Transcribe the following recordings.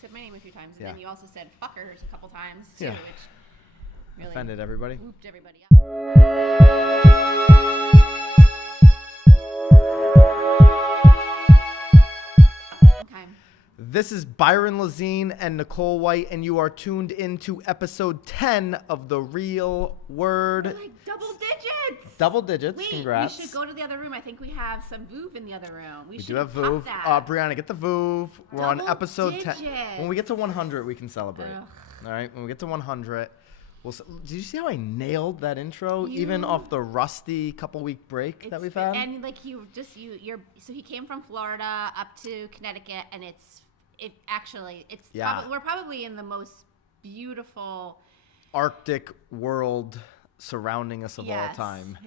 said my name a few times, and then you also said fuckers a couple times too, Yeah. which really offended everybody. Whooped everybody up. Okay. This is Byron, Lazine, and Nicole White, and you are tuned into episode 10 of The Real Word. We're like double digits. Double digits. Wait, Congrats. we should go to the other room. I think we have some Vouv in the other room. We should do have pop Vouv. that. Brianna, get the Vouv. We're on Double episode 10. digits. When we get to 100, we can celebrate. Ugh. All right? When we get to 100, did you see how I nailed that intro, even off the rusty couple-week break that we've had? And like so he came from Florida up to Connecticut, and we're probably in the most beautiful Arctic world surrounding us of all time.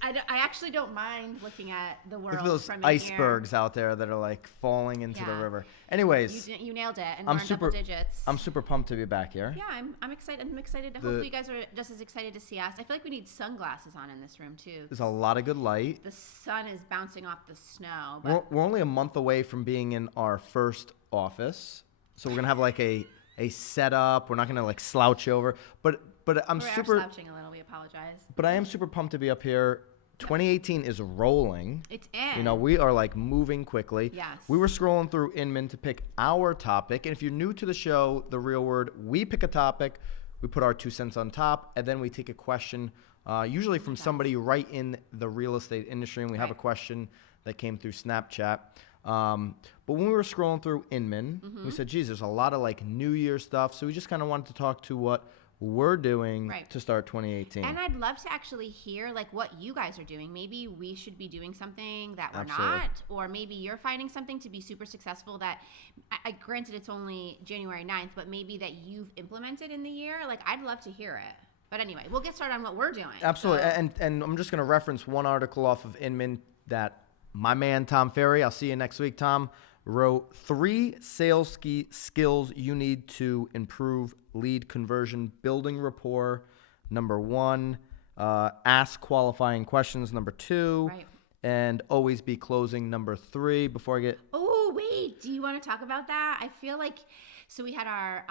I actually don't mind looking at the world. Look at those from icebergs out there that are like falling into the river. Anyways, you nailed it, and we're in double digits. I'm super pumped to be back here. Yeah, I'm excited. I'm excited. Hopefully, you guys are just as excited to see us. I feel like we need sunglasses on in this room too. There's a lot of good light. The sun is bouncing off the snow. But We're only a month away from being in our first office, so we're gonna have like a setup. We're not gonna like slouch over, but I'm we're super slouching a little. We apologize. But I am super pumped to be up here. 2018 is rolling. It's in. You know, we are like moving quickly. Yes. We were scrolling through Inman to pick our topic. And if you're new to the show, The Real Word, we pick a topic, we put our 2 cents on top, and then we take a question, usually from somebody right in the real estate industry. And we have a question that came through Snapchat. But when we were scrolling through Inman, we said, geez, there's a lot of like New Year stuff. So we just kind of wanted to talk to what we're doing to start 2018. And I'd love to actually hear like what you guys are doing. Maybe we should be doing something that we're not, or maybe you're finding something to be super successful that granted it's only January 9th, but maybe that you've implemented in the year. Like I'd love to hear it. But anyway, we'll get started on what we're doing. Absolutely. So. And I'm just going to reference one article off of Inman that my man Tom Ferry, I'll see you next week, Tom, wrote 3 sales skills you need to improve lead conversion: building rapport, number 1, ask qualifying questions, number 2, and always be closing, number 3. Before I get... Oh, wait. Do you want to talk about that? I feel like... So we had our...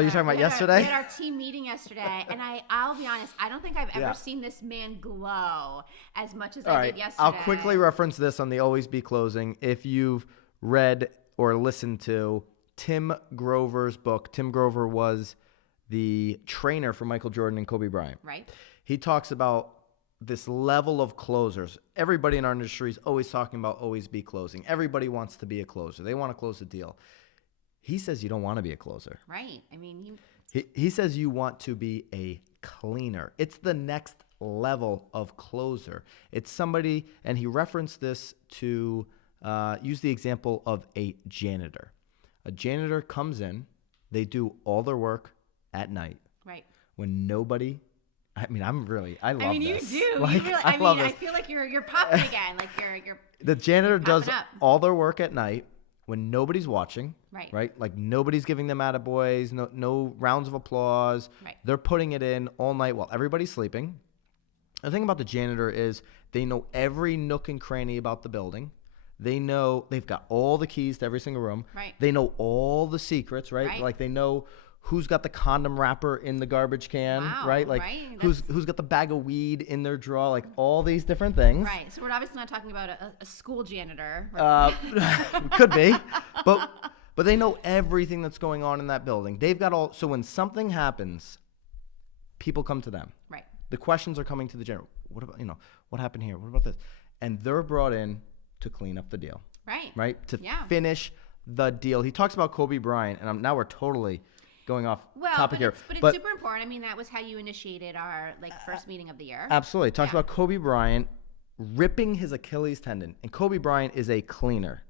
you're talking about yesterday? We had our team meeting yesterday, and I'll be honest, I don't think I've ever seen this man glow as much as I did yesterday. I'll quickly reference this on the always be closing. If you've read or listened to Tim Grover's book, Tim Grover was the trainer for Michael Jordan and Kobe Bryant. Right. He talks about this level of closers. Everybody in our industry is always talking about always be closing. Everybody wants to be a closer. They want to close a deal. He says you don't want to be a closer. Right. I mean, he says you want to be a cleaner. It's the next level of closer. It's somebody, and he referenced this to use the example of a janitor. A janitor comes in, they do all their work at night. Right. When nobody, I love this. I mean, you do. Like, you really, I feel like you're popping again. Like you're the janitor does up. all their work at night when nobody's watching. Right. Like nobody's giving them attaboys, no rounds of applause. Right. They're putting it in all night while everybody's sleeping. The thing about the janitor is they know every nook and cranny about the building. They know they've got all the keys to every single room. Right. They know all the secrets, right? Like they know who's got the condom wrapper in the garbage can, right? Like who's got the bag of weed in their drawer, like all these different things. Right. So we're obviously not talking about a school janitor. Could be, but they know everything that's going on in that building. They've got all. So when something happens, people come to them. Right. The questions are coming to the janitor. What about what happened here? What about this? And they're brought in to clean up the deal. Right? To finish the deal. He talks about Kobe Bryant, and now we're totally going off topic here. But it's super important. I mean, that was how you initiated our first meeting of the year. Absolutely. Talks about Kobe Bryant ripping his Achilles tendon. And Kobe Bryant is a cleaner.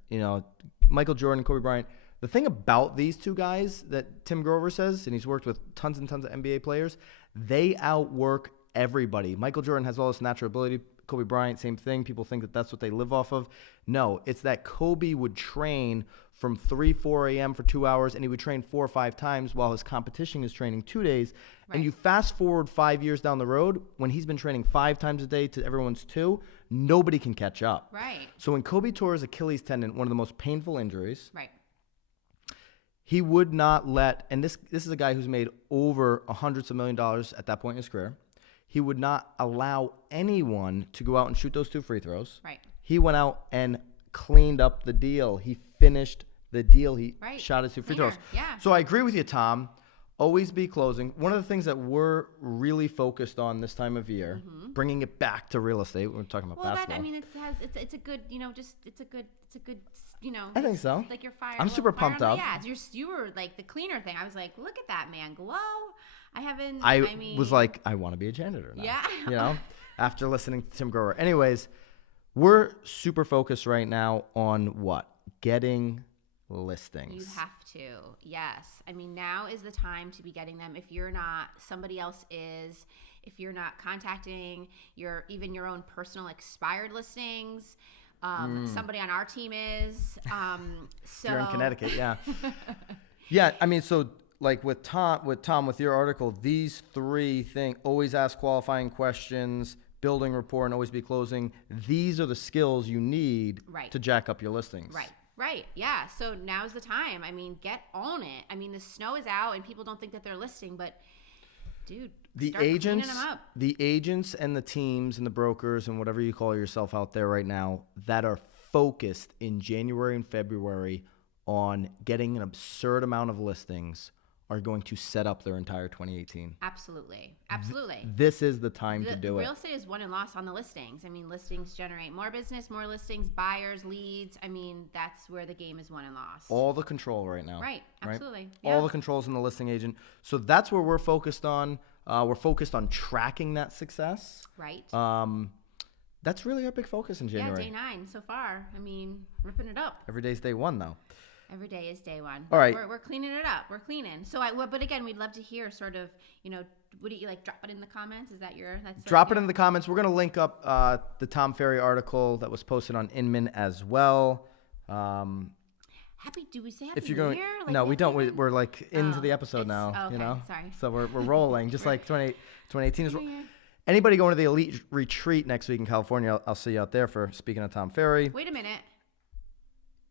Michael Jordan, Kobe Bryant. The thing about these two guys that Tim Grover says, and he's worked with tons and tons of NBA players, they outwork everybody. Michael Jordan has all this natural ability. Kobe Bryant, same thing. People think that that's what they live off of. No, it's that Kobe would train from 4 a.m. for 2 hours, and he would train 4 or 5 times while his competition is training 2 days. Right. And you fast forward 5 years down the road, when he's been training 5 times a day to everyone's 2, nobody can catch up. Right. So when Kobe tore his Achilles tendon, one of the most painful injuries, right, he would not let, and this is a guy who's made over hundreds of $1 million at that point in his career. He would not allow anyone to go out and shoot those 2 free throws. Right. He went out and cleaned up the deal. He finished the deal. He shot his 2 free throws. Yeah. So I agree with you, Tom. Always be closing. One of the things that we're really focused on this time of year, bringing it back to real estate. We're talking about basketball. It's a good, it's a good, I think so. Like your fire. I'm super pumped up. Yeah, you were like the cleaner thing. I was like, look at that man glow. I was like, I want to be a janitor now. Yeah. After listening to Tim Grover. Anyways, we're super focused right now on what? Getting listings. You have to. Yes. Now is the time to be getting them. If you're not, somebody else is. If you're not contacting even your own personal expired listings, somebody on our team is. So you're in Connecticut, yeah. Yeah, so like with Tom, with your article, these 3 things: always ask qualifying questions, building rapport, and always be closing. These are the skills you need to jack up your listings. Right. Yeah. So now's the time. Get on it. The snow is out and people don't think that they're listing, but dude, start cleaning them up. The agents and the teams and the brokers and whatever you call yourself out there right now that are focused in January and February on getting an absurd amount of listings are going to set up their entire 2018. Absolutely. This is the time to do it. Real estate is won and lost on the listings. Listings generate more business, more listings, buyers, leads. That's where the game is won and lost. All the control right now. Right. Absolutely. Right? Yeah. All the controls in the listing agent. So that's where we're focused on. We're focused on tracking that success. Right. That's really our big focus in January. Yeah, day 9 so far. Ripping it up. Every day's day 1 though. Every day is day 1. All right. We're cleaning it up. We're cleaning. So, but again, we'd love to hear sort of, what do you like? Drop it in the comments. Is that drop it in the comments. We're going to link up the Tom Ferry article that was posted on Inman as well. Do we say happy if you're New going, Year? no, we don't. We're like into the episode now, okay, sorry. So we're rolling just like 2018 is. Anybody going to the Elite Retreat next week in California, I'll see you out there for speaking of Tom Ferry. Wait a minute.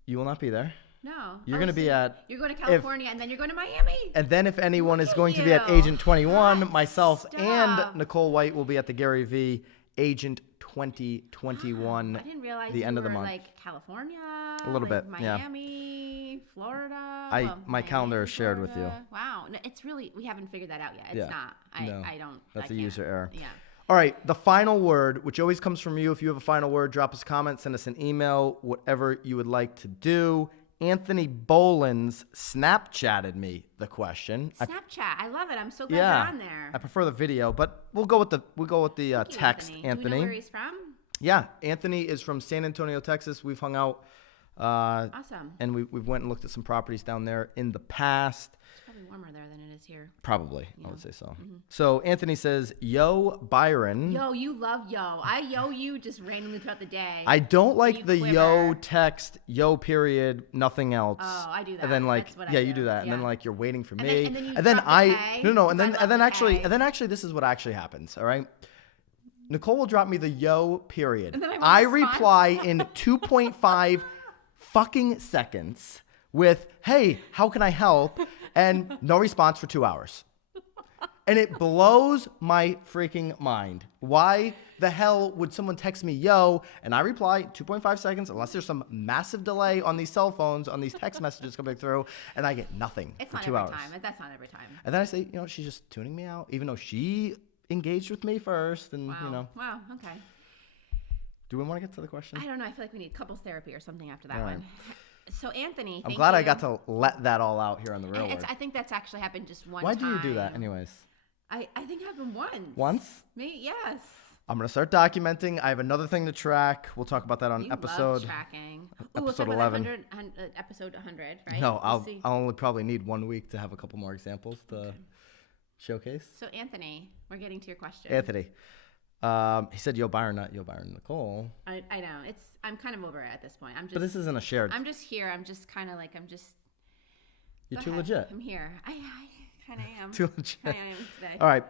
You will not be there. No. You're going to be at... You're going to California and then you're going to Miami. And then if anyone is going to be at Agent 21, myself and Nicole White will be at the Gary V Agent 2021. I didn't realize the end of the month. Like California, a little bit, Miami, Florida. My calendar is shared with you. Wow. No, it's really, we haven't figured that out yet. It's not. I don't. That's a user error. Yeah. All right, the final word, which always comes from you. If you have a final word, drop us a comment, send us an email, whatever you would like to do. Anthony Boelens Snapchatted me the question. Snapchat, I love it. I'm so glad you're on there. I prefer the video, but we'll go with the text. Anthony. Do we know where he's from? Yeah, Anthony is from San Antonio, Texas. We've hung out. Awesome. And we've went and looked at some properties down there in the past. It's probably warmer there than it is here. Probably, I would say so. Mm-hmm. So Anthony says, "Yo, Byron." Yo, you love yo. I yo you just randomly throughout the day. I don't like the yo text, yo period, nothing else. Oh, I do that. And then like, That's what I do. You do that. Yeah. And then like you're waiting for me. And then actually this is what actually happens. All right. Nicole will drop me the yo period. And then I reply in 2.5 fucking seconds with, "Hey, how can I help?" And no response for 2 hours. And it blows my freaking mind. Why the hell would someone text me yo and I reply 2.5 seconds unless there's some massive delay on these cell phones, on these text messages coming through, and I get nothing for 2 hours. That's not every time. And then I say, she's just tuning me out, even though she engaged with me first. And Wow, okay. Do we want to get to the question? I don't know. I feel like we need couples therapy or something after that one. So Anthony, I'm glad I got to let that all out here on the real word. I think that's actually happened just one Why time. do you do that anyways? I think it happened once. Once? Maybe, yes. I'm going to start documenting. I have another thing to track. We'll talk about that on love tracking. Episode 11. Episode 100, right? No, I'll only probably need 1 week to have a couple more examples to showcase. So Anthony, we're getting to your question. Anthony. He said, "Yo, Byron," not "Yo, Byron, Nicole." I know. I'm kind of over it at this point. But this isn't a shared. I'm just here. I'm just kind of like, You're too legit. I'm here. I kind of am. Too legit. I am today. All right.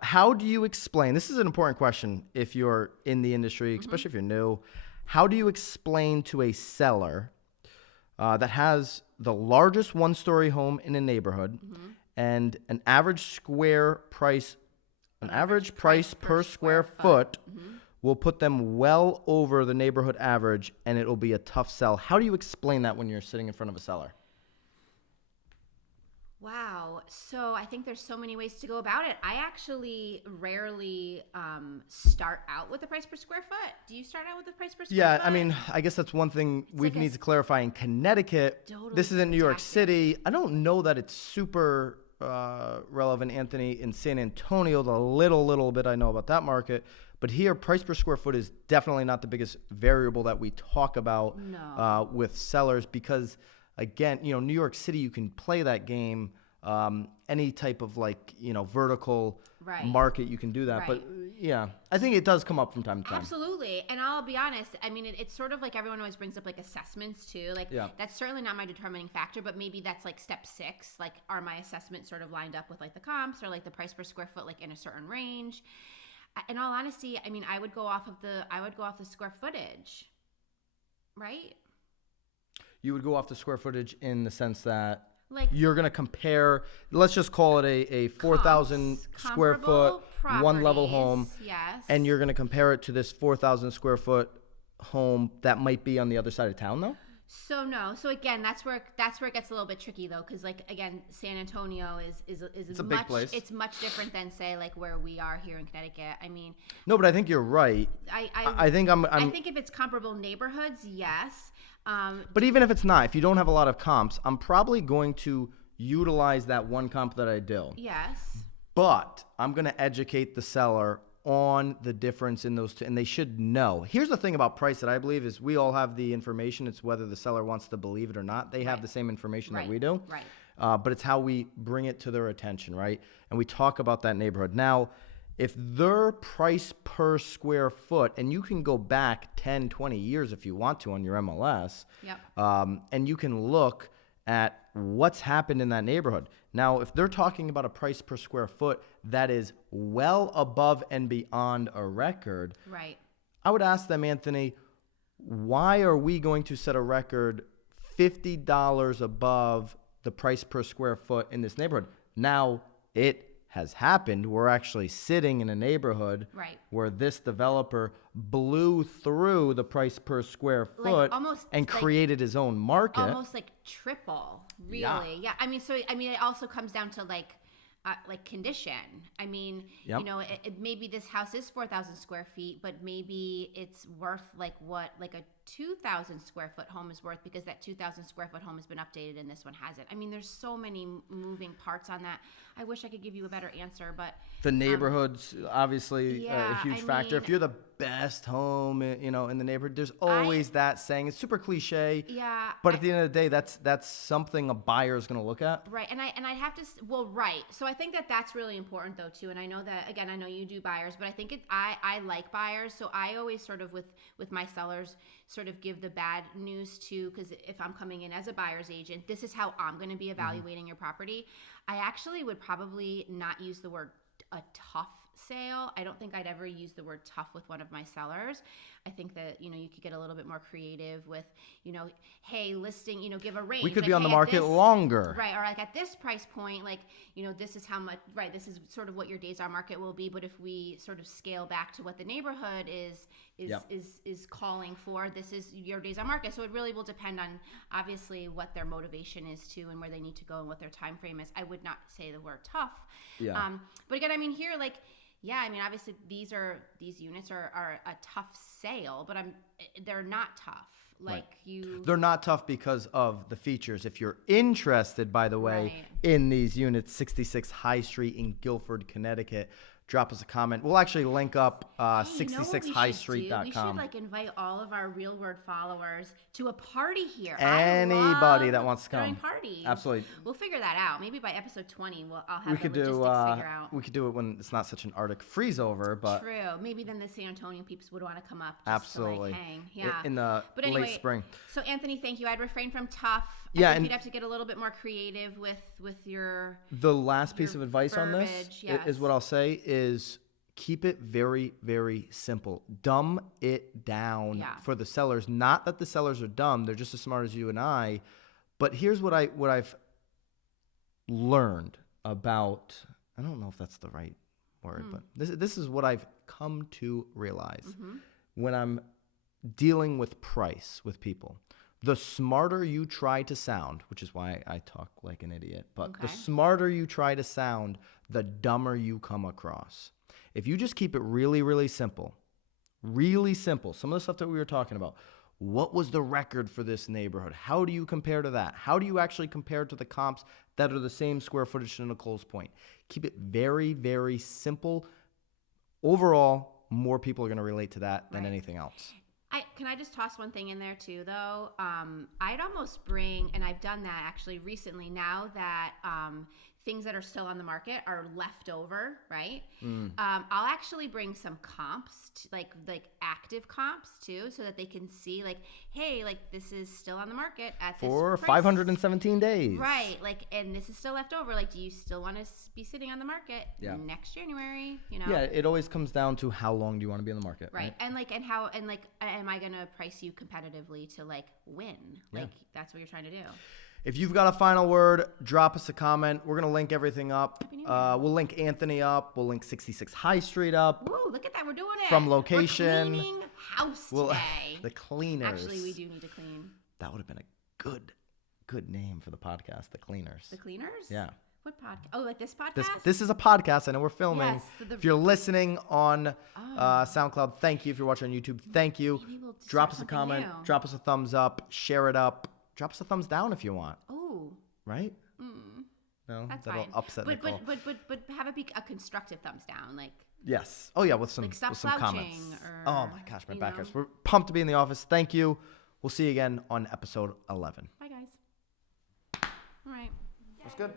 How do you explain? This is an important question if you're in the industry, especially if you're new. How do you explain to a seller that has the largest one-story home in a neighborhood and an average price per square foot will put them well over the neighborhood average, and it'll be a tough sell. How do you explain that when you're sitting in front of a seller? Wow. So I think there's so many ways to go about it. I actually rarely start out with the price per square foot. Do you start out with the price per square foot? Yeah, I mean, I guess that's one thing we need to clarify. In Connecticut, this is in New York City. I don't know that it's super relevant, Anthony. In San Antonio, the little bit I know about that market. But here, price per square foot is definitely not the biggest variable that we talk about with sellers because, again, New York City, you can play that game. Any type of vertical market, you can do that. Right. But yeah, I think it does come up from time to time. Absolutely. And I'll be honest, I mean, it's sort of like everyone always brings up assessments too. That's certainly not my determining factor, but maybe that's step 6. Are my assessments sort of lined up with the comps or the price per square foot in a certain range? In all honesty, I mean, I would go off the square footage, right? You would go off the square footage in the sense that you're going to compare, let's just call it a 4,000 square foot, one level home. Yes. And you're going to compare it to this 4,000 square foot home that might be on the other side of town though? So no. So again, that's where it gets a little bit tricky though, because again, San Antonio is it's a big place. It's much different than say where we are here in Connecticut. I mean, no, but I think you're right. I think I think if it's comparable neighborhoods, yes. But even if it's not, if you don't have a lot of comps, I'm probably going to utilize that one comp that I do. Yes. But I'm going to educate the seller on the difference in those two, and they should know. Here's the thing about price that I believe is we all have the information. It's whether the seller wants to believe it or not. They have the same information that we do. Right. But it's how we bring it to their attention, right? And we talk about that neighborhood. Now, if their price per square foot, and you can go back 10, 20 years if you want to on your MLS, and you can look at what's happened in that neighborhood. Now, if they're talking about a price per square foot that is well above and beyond a record, right? I would ask them, Anthony, why are we going to set a record $50 above the price per square foot in this neighborhood? Now, it has happened. We're actually sitting in a neighborhood where this developer blew through the price per square foot and created his own market. Almost triple, really. Yeah. I mean, it also comes down to condition. I mean, maybe this house is 4,000 square feet, but maybe it's worth what a 2,000 square foot home is worth because that 2,000 square foot home has been updated and this one hasn't. I mean, there's so many moving parts on that. I wish I could give you a better answer, but the neighborhood's obviously a huge factor. If you're the best home, in the neighborhood, there's always that saying. It's super cliche. Yeah. But at the end of the day, that's something a buyer is going to look at. Right. And I have to, right. So I think that's really important though too. And I know that, again, I know you do buyers, but I think I like buyers. So I always sort of with my sellers sort of give the bad news too, because if I'm coming in as a buyer's agent, this is how I'm going to be evaluating your property. I actually would probably not use the word a tough sale. I don't think I'd ever use the word tough with one of my sellers. I think that, you could get a little bit more creative with, hey, listing, give a range. We could be on the market longer. Right. Or at this price point, this is how much, right, this is sort of what your days on market will be. But if we sort of scale back to what the neighborhood is calling for, this is your days on market. So it really will depend on obviously what their motivation is too and where they need to go and what their time frame is. I would not say the word tough. Yeah. But again, I mean, here, yeah, I mean, obviously these units are a tough sale, but they're not tough. They're not tough because of the features. If you're interested, by the way, in these units, 66 High Street in Guilford, Connecticut, drop us a comment. We'll actually link up 66highstreet.com. We should invite all of our Real Word followers to a party here. Anybody that wants to come. Parties. Absolutely. We'll figure that out. Maybe by episode 20, I'll have the logistics figure out. We could do it when it's not such an Arctic freeze over, but true. Maybe then the San Antonio peeps would want to come up. Absolutely. To hang. Yeah. In the late spring. So Anthony, thank you. I'd refrain from tough. Yeah, and you'd have to get a little bit more creative with your. The last piece of advice on this is what I'll say is Keep it very, very simple. Dumb it down for the sellers. Not that the sellers are dumb. They're just as smart as you and I. But here's what I've learned about, I don't know if that's the right word, but this is what I've come to realize when I'm dealing with price with people. The smarter you try to sound, which is why I talk like an idiot, but the smarter you try to sound, the dumber you come across. If you just keep it really, really simple, some of the stuff that we were talking about, what was the record for this neighborhood? How do you compare to that? How do you actually compare to the comps that are the same square footage to Nicole's point? Keep it very, very simple. Overall, more people are going to relate to that than anything else. Can I just toss one thing in there too, though? I'd almost bring, and I've done that actually recently, now that things that are still on the market are left over, right? I'll actually bring some comps, like active comps too, so that they can see like, hey, like this is still on the market at this for price. 517 days. Right, like, and this is still left over. Like, do you still want to be sitting on the market next January? You know? Yeah, it always comes down to how long do you want to be on the market, right? And like, and how, and like, am I gonna price you competitively to like win? Like, that's what you're trying to do. If you've got a final word, drop us a comment. We're going to link everything up. We'll link Anthony up. We'll link 66 High Street up. Ooh, look at that. We're doing it. From location. We're cleaning house today. The cleaners. Actually, we do need to clean. That would have been a good name for the podcast, The Cleaners. The Cleaners? Yeah. What podcast? Oh, like this podcast? This is a podcast. I know we're filming. Yes, if you're listening on SoundCloud, thank you. If you're watching on YouTube, thank you. We'll drop us a comment. New. Drop us a thumbs up. Share it up. Drop us a thumbs down if you want. Oh. Right? No, that's that'll fine. upset Nicole. But have it be a constructive thumbs down, like. Yes. Oh yeah, with some like stop with some comments. Or, oh my gosh, my back hurts. We're pumped to be in the office. Thank you. We'll see you again on episode 11. Bye guys. All right. That's good.